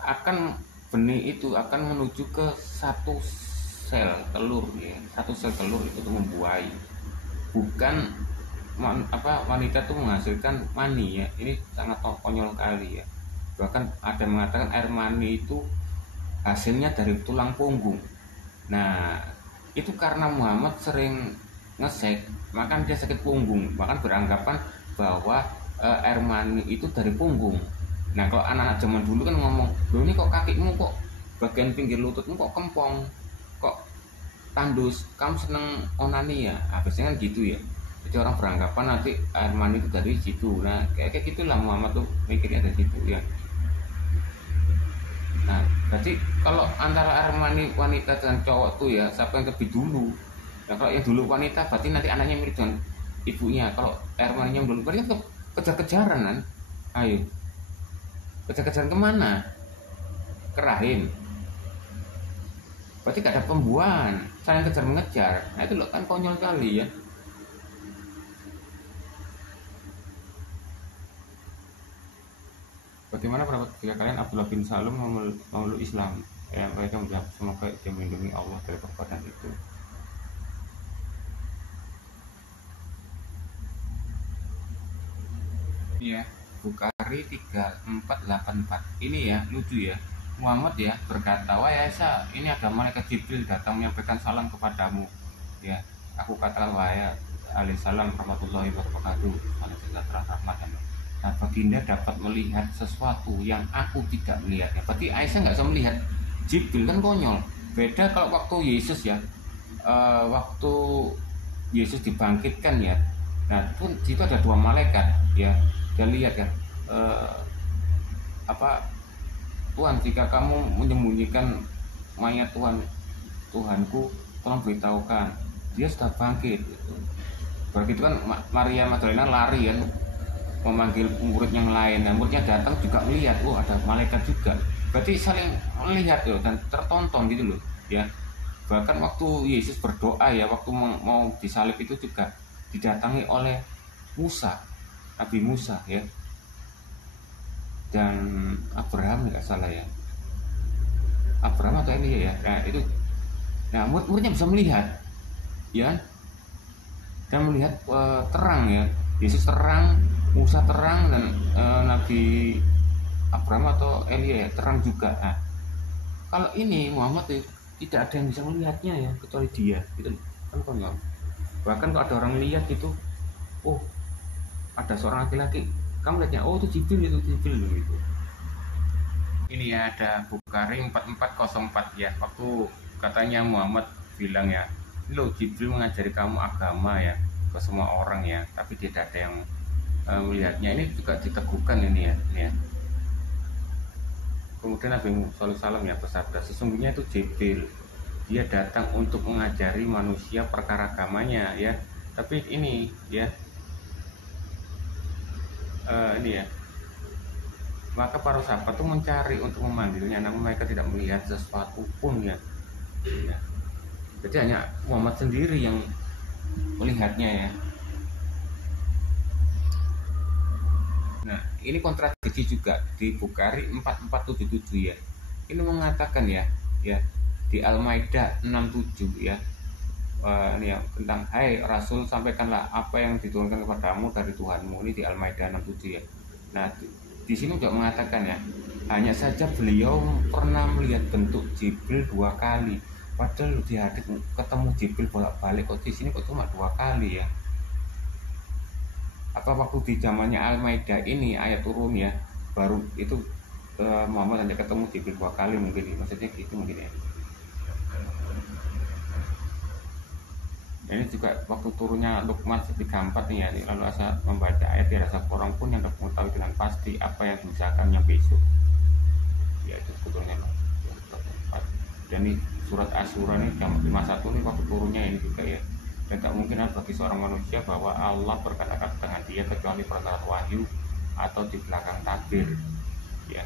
akan benih itu akan menuju ke satu sel telur ya, satu sel telur itu membuahi, bukan wanita tuh menghasilkan mani ya. Ini sangat konyol kali ya. Bahkan ada yang mengatakan air mani itu hasilnya dari tulang punggung. Nah itu karena Muhammad sering ngesek, maka dia sakit punggung, bahkan beranggapan bahwa air mani itu dari punggung. Nah kalau anak-anak zaman dulu kan ngomong, loh ini kok kakimu kok bagian pinggir lututmu kok kempong, kok tandus, kamu seneng onani ya? Biasanya kan gitu ya. Jadi orang beranggapan nanti air mani itu dari situ. Nah kayak gitulah Muhammad tuh mikirnya dari situ ya. Nah berarti kalau antara air mani wanita dan cowok tuh ya, siapa yang lebih dulu? Nah kalau yang dulu wanita berarti nanti anaknya mirip dengan ibunya. Kalau air maninya yang dulu berarti kan kejar-kejaran kan. Ayo, kejar-kejaran kemana? Ke rahim. Berarti gak ada pembuahan, saling kejar mengejar. Nah itu loh kan konyol kali ya. Bagaimana pendapat kalian Abdullah bin Salam memeluk Islam? Ya, mereka menjawab, semoga dia melindungi Allah dari perbuatan itu. Iya, Bukhari 3484. Ini ya, lucu ya. Muhammad ya berkata, wahai Aisyah, ini ada malaikat Jibril datang menyampaikan salam kepadamu. Ya, aku katakan wahai alaihissalam rahmatullahi wabarakatuh, salam sejahtera rahmat. Nah, baginda dapat melihat sesuatu yang aku tidak melihatnya. Berarti Aisyah nggak bisa melihat. Jibril kan konyol. Beda kalau waktu Yesus ya, waktu Yesus dibangkitkan ya. Nah, itu ada dua malaikat ya. Dia lihat kan, Tuhan, jika kamu menyembunyikan mayat Tuhanku, tolong beritahukan. Dia sudah bangkit. Begitu kan Maria Magdalena lari kan, memanggil murid yang lain. Nah, muridnya datang juga melihat, ada malaikat juga. Berarti saling melihat loh, dan tertonton gitu loh ya. Bahkan waktu Yesus berdoa ya, waktu mau disalib itu juga didatangi oleh Musa, Nabi Musa ya, dan Abraham nggak salah ya, Abraham atau Elia ya. Nah itu, nah muridnya bisa melihat ya, dan melihat terang ya. Yesus terang, Musa terang, dan Nabi Abraham atau Elia ya, terang juga. Nah, kalau ini Muhammad tidak ada yang bisa melihatnya ya, kecuali dia gitu kan konyol. Bahkan kalau ada orang lihat itu, ada seorang laki-laki, kamu lihatnya, itu Jibril gitu. Ini ya, ada Bukhari 4404 ya, waktu katanya Muhammad bilang ya, lo Jibril mengajari kamu agama ya ke semua orang ya, tapi tidak ada yang melihatnya. Ini juga diteguhkan ini ya. Kemudian Nabi SAW ya bersabda, sesungguhnya itu Jibril, dia datang untuk mengajari manusia perkara agamanya ya. Tapi ini ya, ini ya, maka para sahabat itu mencari untuk memanggilnya, namun mereka tidak melihat sesuatu pun ya. Jadi hanya Muhammad sendiri yang melihatnya ya. Nah, ini kontradiksi juga di Bukhari 4477 ya. Ini mengatakan ya di Al-Maidah 67 ya. Ini ya, tentang hai Rasul, sampaikanlah apa yang diturunkan kepadamu dari Tuhanmu. Ini di Al-Maidah 67 ya. Nah, di sini juga mengatakan ya, hanya saja beliau pernah melihat bentuk Jibril 2 kali. Padahal di hadits ketemu Jibril bolak-balik, kok di sini kok cuma 2 kali ya. Apa waktu di zamannya Al-Maidah ini ayat turun ya, baru itu Muhammad hanya ketemu Jibril 2 kali mungkin, maksudnya gitu mungkin ya. Ini juga waktu turunnya Luqman 34 nih ya, lalu saat membaca ayat ya, rasa orang pun yang dapat mengetahui dengan pasti apa yang dibicarakannya besok. Ya itu turunnya 34. Dan ini surat Asyura nih jam 51 nih waktu turunnya ini juga ya. Dan tak mungkin bagi seorang manusia bahwa Allah berkata-kata dengan dia kecuali perkara wahyu atau di belakang takbir ya.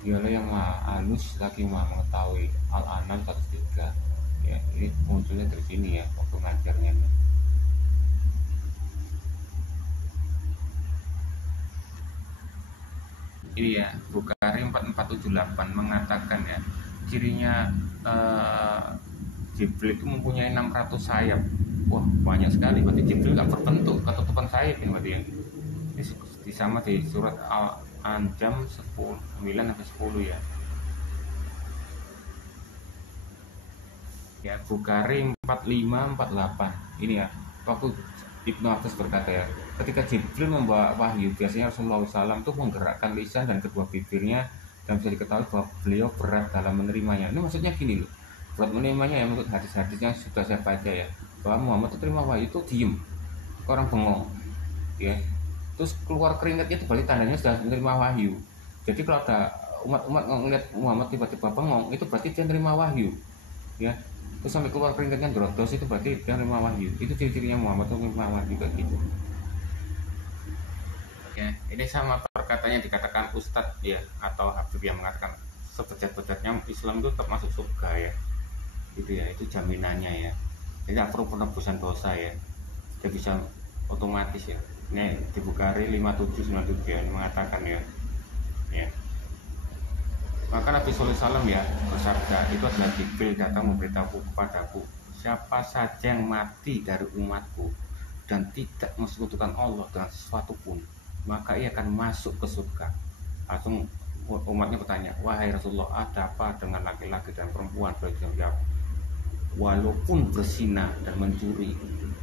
Dialah yang maha halus lagi maha mengetahui. Al-An'am 103 ya. Ini munculnya dari sini ya waktu ngajarnya. Ini ya, Bukhari 4478 mengatakan ya, cirinya Jibril itu mempunyai 600 sayap. Wah, banyak sekali. Berarti Jibril gak berbentuk ketutupan sayap ini berarti ya. Ini sama di surat Al-An'am 9-10 ya. Ya, Bukhari 4548. Ini ya, waktu Ibnu Abbas berkata ya, ketika Jibril membawa wahyu, biasanya Rasulullah SAW itu menggerakkan lisan dan kedua bibirnya, dan bisa diketahui bahwa beliau berat dalam menerimanya. Ini maksudnya gini loh, berat menerimanya ya, menurut hadis-hadisnya sudah saya baca ya, bahwa Muhammad itu terima wahyu itu diem, orang bengong ya, terus keluar keringatnya itu berarti tandanya sudah menerima wahyu. Jadi kalau ada umat-umat ngeliat Muhammad tiba-tiba bengong, itu berarti dia menerima wahyu ya. Terus sampai keluar keringatnya drodos, itu berarti dia menerima wahyu. Itu ciri-cirinya Muhammad itu menerima wahyu kayak gitu ya. Ini sama perkataannya dikatakan Ustadz ya, atau Habib yang mengatakan sebejat-bejatnya Islam itu tetap masuk surga ya, gitu ya. Itu jaminannya ya, jadi tidak perlu penebusan dosa ya, dia bisa otomatis ya. Ini di Bukhari 5797 ya, mengatakan ya. Maka Nabi SAW ya bersabda, itu adalah Jibril datang memberitahu kepadaku, siapa saja yang mati dari umatku dan tidak mensekutukan Allah dengan sesuatu pun, maka ia akan masuk ke surga. Langsung umatnya bertanya, wahai Rasulullah, ada apa dengan laki-laki dan perempuan? Beliau jawab, walaupun berzina dan mencuri.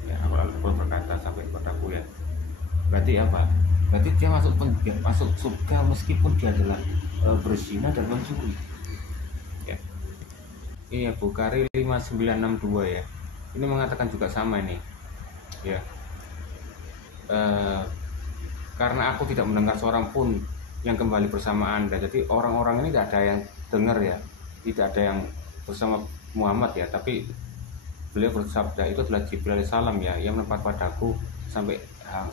Ya, aku berkata sampai kepadaku ya, berarti apa? Berarti dia masuk surga meskipun dia adalah berzina dan mencuri. Ya. Ini ya Bukhari 5962 ya. Ini mengatakan juga sama ini. Ya. Karena aku tidak mendengar seorang pun yang kembali bersama Anda. Jadi orang-orang ini tidak ada yang dengar ya, tidak ada yang bersama Muhammad ya. Tapi beliau bersabda, itu adalah Jibril alaihissalam ya, yang menempat padaku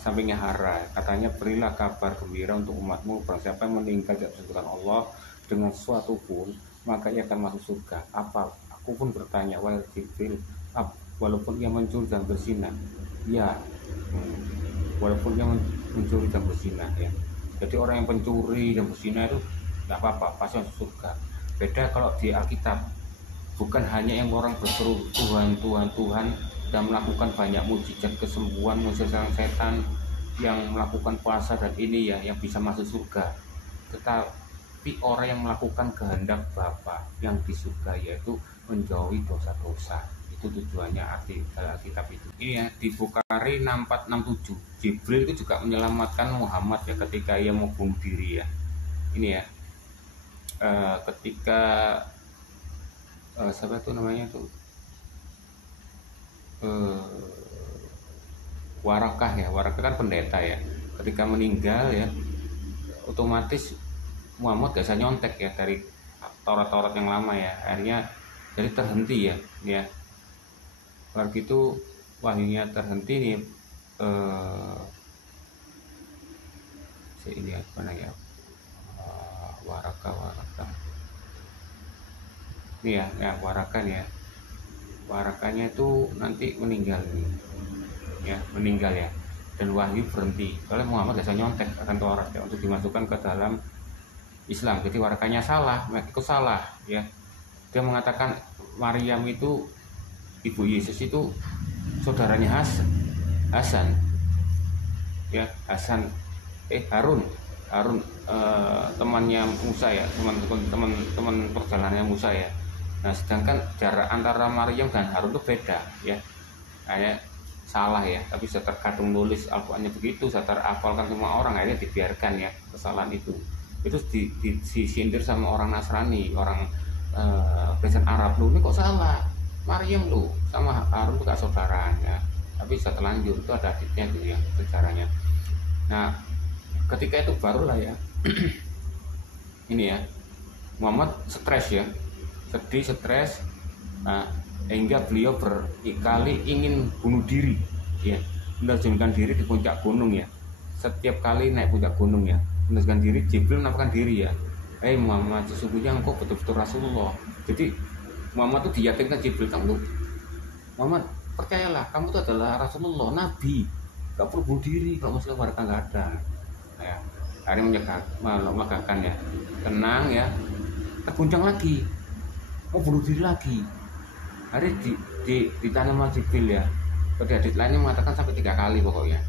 sampingnya Hara. Katanya, berilah kabar gembira untuk umatmu, barang siapa yang meninggal tidak bersekutukan Allah dengan sesuatu pun, maka ia akan masuk surga. Apa? Aku pun bertanya, wahai Jibril, walaupun ia mencuri dan berzina? Ya, walaupun dia mencuri dan berzina ya. Jadi orang yang pencuri dan berzina itu tidak apa-apa, pasti masuk surga. Beda kalau di Alkitab, bukan hanya yang orang berseru Tuhan, Tuhan, Tuhan, dan melakukan banyak mujizat kesembuhan, mujizat setan, yang melakukan puasa dan ini ya, yang bisa masuk surga. Tetapi orang yang melakukan kehendak Bapa yang di surga, yaitu menjauhi dosa-dosa. Itu tujuannya arti Alkitab itu. Ini ya di Bukhari 6467. Jibril itu juga menyelamatkan Muhammad ya ketika ia mau bunuh diri ya. Ini ya ketika siapa itu namanya tuh Warakah ya. Warakah kan pendeta ya. Ketika meninggal ya, otomatis Muhammad gak bisa nyontek ya dari Taurat-Taurat yang lama ya. Akhirnya jadi terhenti ya. Ya. Begitu wahyunya terhenti nih, ini apa namanya, Warakah ini ya Warakah ya. Warakahnya itu nanti meninggal nih ya, meninggal ya, dan wahyu berhenti. Soalnya Muhammad gak bisa nyontek akan Taurat ya untuk dimasukkan ke dalam Islam. Jadi Warakahnya salah, ikut salah ya. Dia mengatakan Maryam itu ibu Yesus itu saudaranya Hasan ya, Harun temannya Musa ya, teman perjalanannya Musa ya. Nah sedangkan jarak antara Maryam dan Harun itu beda ya, kayak salah ya. Tapi saya terkadang nulis Al-Qurannya begitu, saya terhafalkan semua orang, akhirnya dibiarkan ya kesalahan itu disindir sama orang Nasrani, orang Kristen Arab. Lu ini kok salah, Maryam lu sama Harun itu gak saudaraan ya. Tapi setelah lanjut itu ada adiknya gitu ya sejarahnya. Nah ketika itu barulah ya ini ya Muhammad stres ya, sedih, stres. Nah, hingga beliau berkali ingin bunuh diri ya, menerjunkan diri di puncak gunung ya. Setiap kali naik puncak gunung ya, menerjunkan diri, Jibril menampakkan diri ya, Muhammad, sesungguhnya engkau betul-betul Rasulullah. Jadi Muhammad itu diyakinkan Jibril, Muhammad percayalah, kamu itu adalah Rasulullah, Nabi, gak perlu bunuh diri, kalau muslim warga gak ada ya. Akhirnya megahkan ya, tenang ya, terguncang lagi, mau bunuh diri lagi. Hari ditanam Jibril ya. Pada hadits lainnya mengatakan sampai 3 kali pokoknya.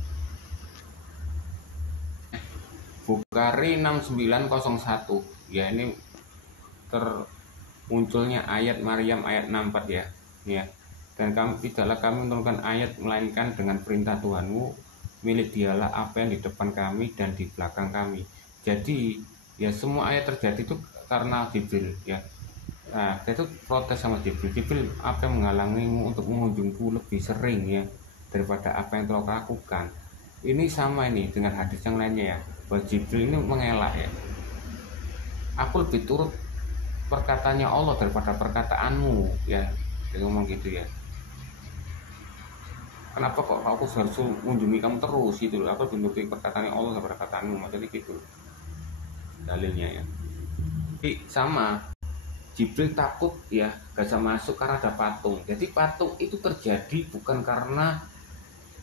Bukhari 6901 ya, ini termunculnya ayat Maryam ayat 64 ya. Ya. Dan tidaklah kami menurunkan ayat melainkan dengan perintah Tuhanmu, milik dialah apa yang di depan kami dan di belakang kami. Jadi ya semua ayat terjadi itu karena Jibril ya. Nah, dia itu protes sama Jibril, apa yang menghalangimu untuk mengunjungku lebih sering ya daripada apa yang telah lakukan. Ini sama ini dengan hadis yang lainnya ya, bahwa Jibril ini mengelak ya, aku lebih turut perkataannya Allah daripada perkataanmu ya. Dia ngomong gitu ya, kenapa kok aku harus mengunjungi kamu terus gitu loh, aku lebih turut perkataannya Allah daripada perkataanmu, macam gitu dalilnya ya. Tapi sama Jibril takut ya gak bisa masuk karena ada patung. Jadi patung itu terjadi bukan karena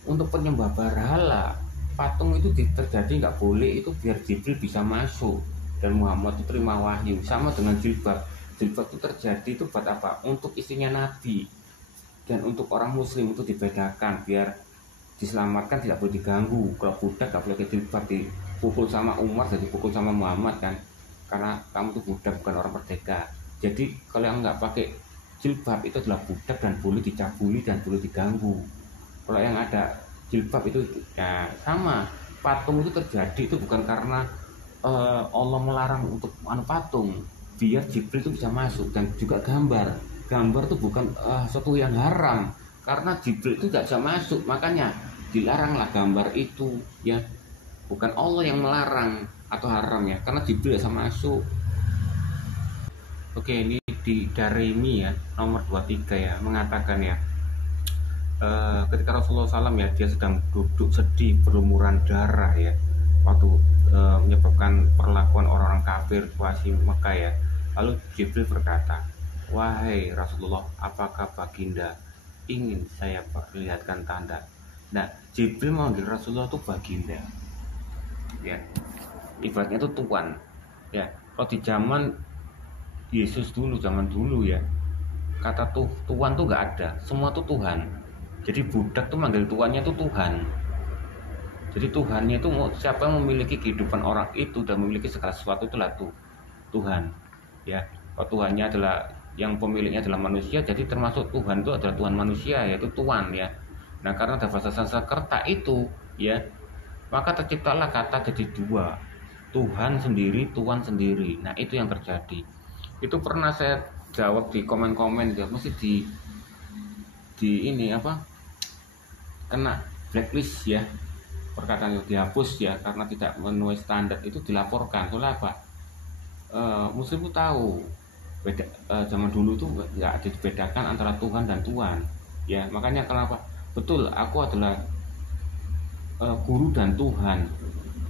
untuk penyembah berhala. Patung itu terjadi nggak boleh itu biar Jibril bisa masuk dan Muhammad itu terima wahyu. Sama dengan jilbab. Jilbab itu terjadi itu buat apa? Untuk istrinya Nabi dan untuk orang Muslim itu dibedakan biar diselamatkan, tidak boleh diganggu. Kalau budak nggak boleh ke jilbab, dipukul sama Umar, jadi dipukul sama Muhammad kan. karena kamu tuh budak bukan orang merdeka. Jadi kalau yang nggak pakai jilbab itu adalah budak dan boleh dicabuli dan boleh diganggu. Kalau yang ada jilbab itu ya sama. Patung itu terjadi itu bukan karena Allah melarang untuk patung, biar Jibril itu bisa masuk. Dan juga gambar itu bukan sesuatu yang haram, karena Jibril itu tidak bisa masuk, makanya dilaranglah gambar itu ya. Bukan Allah yang melarang atau haram ya, karena Jibril bisa masuk. Oke, ini di Darimi ya, nomor 23 ya, mengatakan ya, ketika Rasulullah SAW ya, dia sedang duduk sedih berlumuran darah ya, waktu menyebabkan perlakuan orang-orang kafir situasi Mekah ya. Lalu Jibril berkata, wahai Rasulullah, apakah baginda ingin saya perlihatkan tanda? Nah, Jibril memanggil Rasulullah itu baginda ya, ibaratnya itu tuan ya. Kalau di zaman Yesus dulu, zaman dulu ya, kata tuan tuh nggak ada, semua tuh Tuhan. Jadi budak tuh manggil tuannya tuh Tuhan. Jadi Tuhannya itu siapa yang memiliki kehidupan orang itu dan memiliki segala sesuatu itulah Tuhan. Ya, kalau Tuhannya adalah yang pemiliknya adalah manusia, jadi termasuk Tuhan itu adalah Tuhan manusia, yaitu Tuan ya. Nah, karena ada bahasa Sanskerta itu ya, maka terciptalah kata jadi dua, Tuhan sendiri, Tuan sendiri. Nah, itu yang terjadi. Itu pernah saya jawab di komen-komen ya, mesti di ini apa, kena blacklist ya, perkataan itu dihapus ya karena tidak memenuhi standar. Itu dilaporkan. Soalnya apa? Muslim itu tahu beda, zaman dulu itu nggak ada dibedakan antara Tuhan dan Tuan ya. Makanya kenapa betul aku adalah guru dan Tuhan,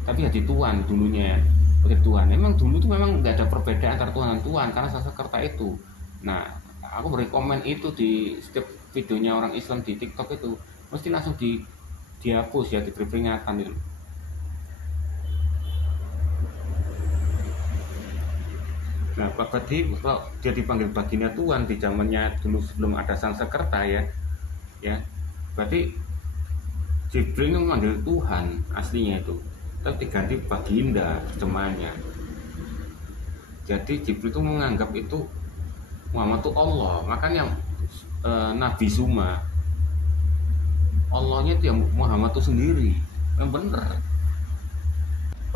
tapi jadi Tuan dulunya ya, jadi Tuhan. Memang dulu tuh memang nggak ada perbedaan antara Tuhan dan Tuan karena Sanskerta itu. Nah, aku beri komen itu di setiap videonya orang Islam di TikTok itu mesti langsung dihapus ya, diberi peringatan itu. Nah, berarti kalau dia dipanggil baginda Tuhan di zamannya dulu sebelum ada Sanskerta ya, berarti Jibril itu memanggil Tuhan aslinya itu, tapi diganti baginda terjemahannya. Jadi Jibril itu menganggap itu Muhammad itu Allah, makanya Nabi Suma Allahnya itu yang Muhammad itu sendiri, yang benar.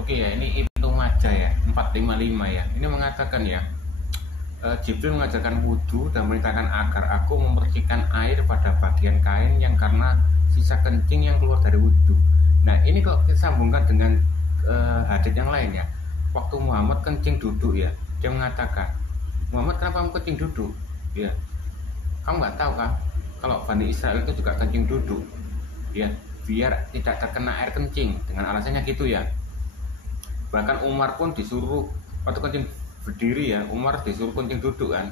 Oke ya, ini Ibnu Majah ya 455 ya, ini mengatakan ya, Jibril mengajarkan wudhu dan memerintahkan agar aku membersihkan air pada bagian kain yang karena sisa kencing yang keluar dari wudhu. Nah, ini kok kita sambungkan dengan hadits yang lain ya. Waktu Muhammad kencing duduk ya, dia mengatakan, Muhammad kenapa kamu kencing duduk ya, kamu nggak tahu kan kalau Bani Israel itu juga kencing duduk ya, biar tidak terkena air kencing, dengan alasannya gitu ya. Bahkan Umar pun disuruh waktu kencing berdiri ya, Umar disuruh kencing duduk kan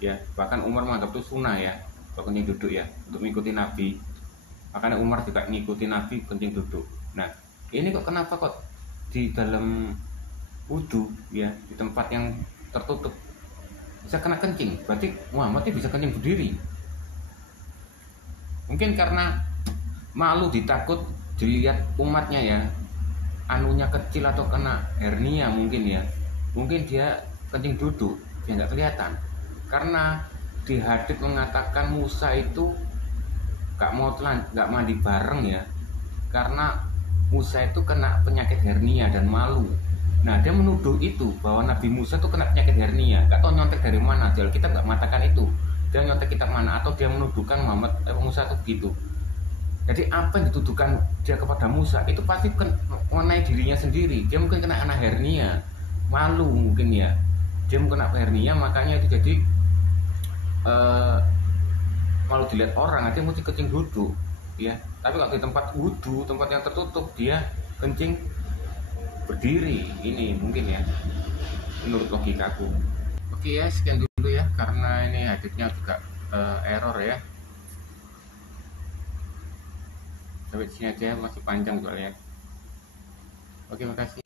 ya. Bahkan Umar menganggap itu sunnah ya kalau kencing duduk ya, untuk mengikuti Nabi. Makanya Umar juga mengikuti Nabi kencing duduk. Nah, ini kok kenapa kok di dalam wudhu ya, di tempat yang tertutup bisa kena kencing? Berarti Muhammad bisa kencing berdiri. Mungkin karena malu, ditakut dilihat umatnya ya, anunya kecil atau kena hernia mungkin ya, mungkin dia kencing duduk ya nggak kelihatan. Karena di hadits mengatakan Musa itu nggak mandi bareng ya, karena Musa itu kena penyakit hernia dan malu. Nah, dia menuduh itu bahwa Nabi Musa itu kena penyakit hernia, nggak tahu nyontek dari mana. Jadi kita nggak mengatakan itu, dia nyontek kitab mana, atau dia menuduhkan Musa itu begitu. Jadi apa yang dituduhkan dia kepada Musa itu pasti mengenai dirinya sendiri. Dia mungkin kena hernia, malu mungkin ya, dia mungkin kena hernia, makanya itu jadi malu dilihat orang, dia mesti kencing duduk ya. Tapi kalau di tempat wudhu, tempat yang tertutup, dia kencing berdiri. Ini mungkin ya menurut logikaku. Oke ya, sekian dulu ya, karena ini haditsnya juga error ya. Sampai sini aja, masih panjang soalnya. Oke, makasih.